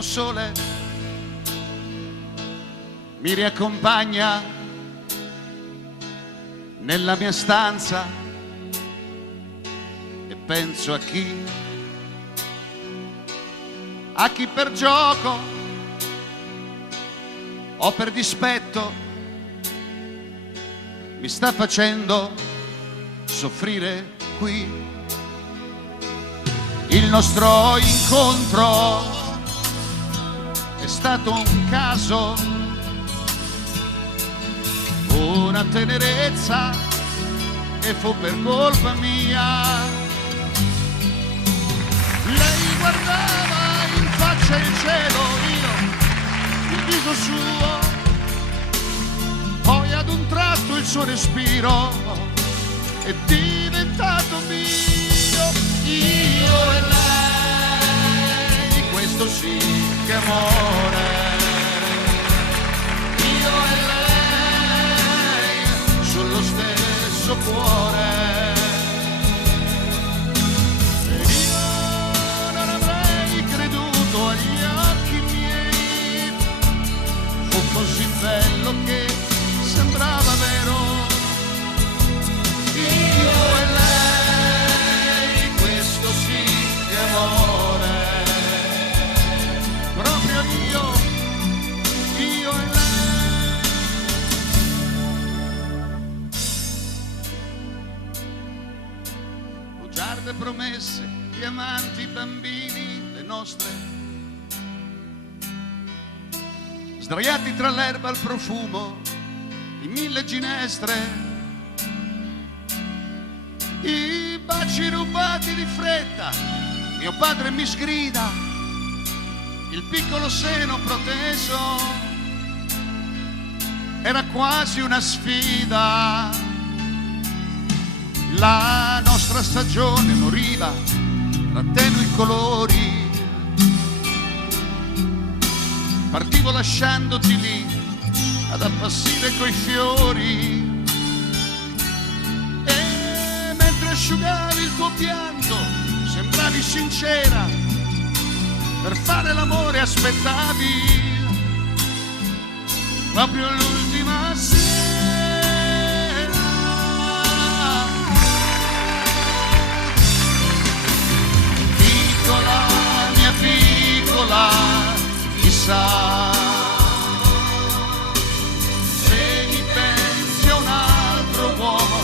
l'ultimo sole mi riaccompagna nella mia stanza e penso a chi per gioco o per dispetto mi sta facendo soffrire qui. Il nostro incontro è stato un caso, una tenerezza e fu per colpa mia. Lei guardava in faccia il cielo, io il viso suo, poi ad un tratto il suo respiro è diventato mio. Io e lei, questo sì che amore. Io e lei sullo stesso cuore. E io non avrei creduto agli occhi miei, fu così bello che sembrava vero. Io e lei, questo sì che amore. Proprio io e lei. Bugiarde promesse, gli amanti, i bambini, le nostre. Sdraiati tra l'erba al profumo di 1000 ginestre. I baci rubati di fretta, mio padre mi sgrida, il piccolo seno proteso, era quasi una sfida. La nostra stagione moriva tra tenui colori, partivo lasciandoti lì ad appassire coi fiori. Asciugavi il tuo pianto, sembravi sincera, per fare l'amore aspettavi proprio l'ultima sera. Piccola, mia piccola, chissà se mi pensi a un altro uomo,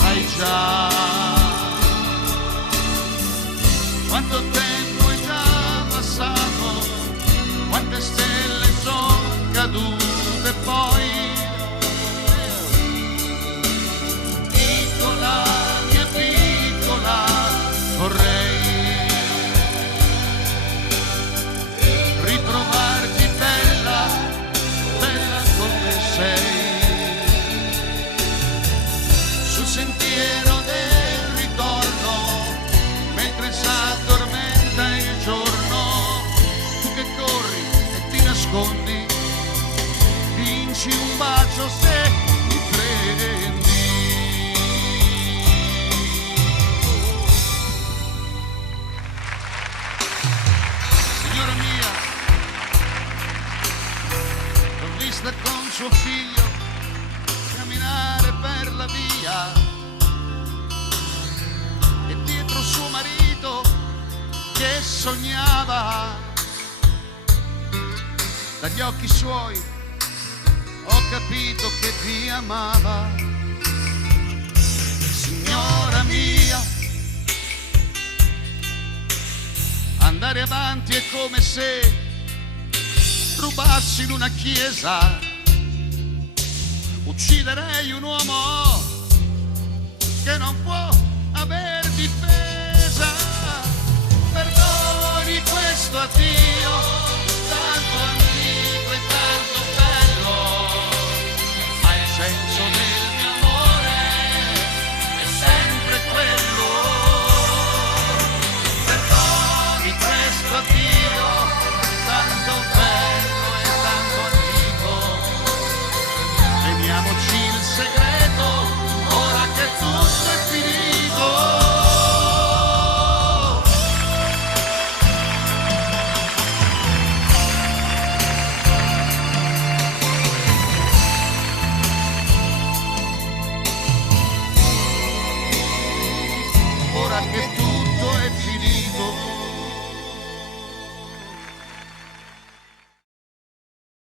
hai già. Quanto tempo è già passato, quante stelle sono cadute poi. Piccola, mia piccola, vorrei ritrovarti bella, bella come sei. Sul sentiero del ritorno, mentre s'addormenta il giorno, tu che corri e ti nascondi, vinci un bacio se mi prendi. Signora mia, l'ho vista con suo figlio camminare per la via e dietro suo marito che sognava. Dagli occhi suoi ho capito che ti amava. Signora mia, andare avanti è come se rubassi in una chiesa. Ucciderei un uomo che non può aver difesa. Perdoni questo addio, tanto antico e tanto bello, ma il senso del mio amore è sempre quello. Perdoni questo addio, tanto bello e tanto antico, teniamoci il segreto ora che tutto è finito. che tu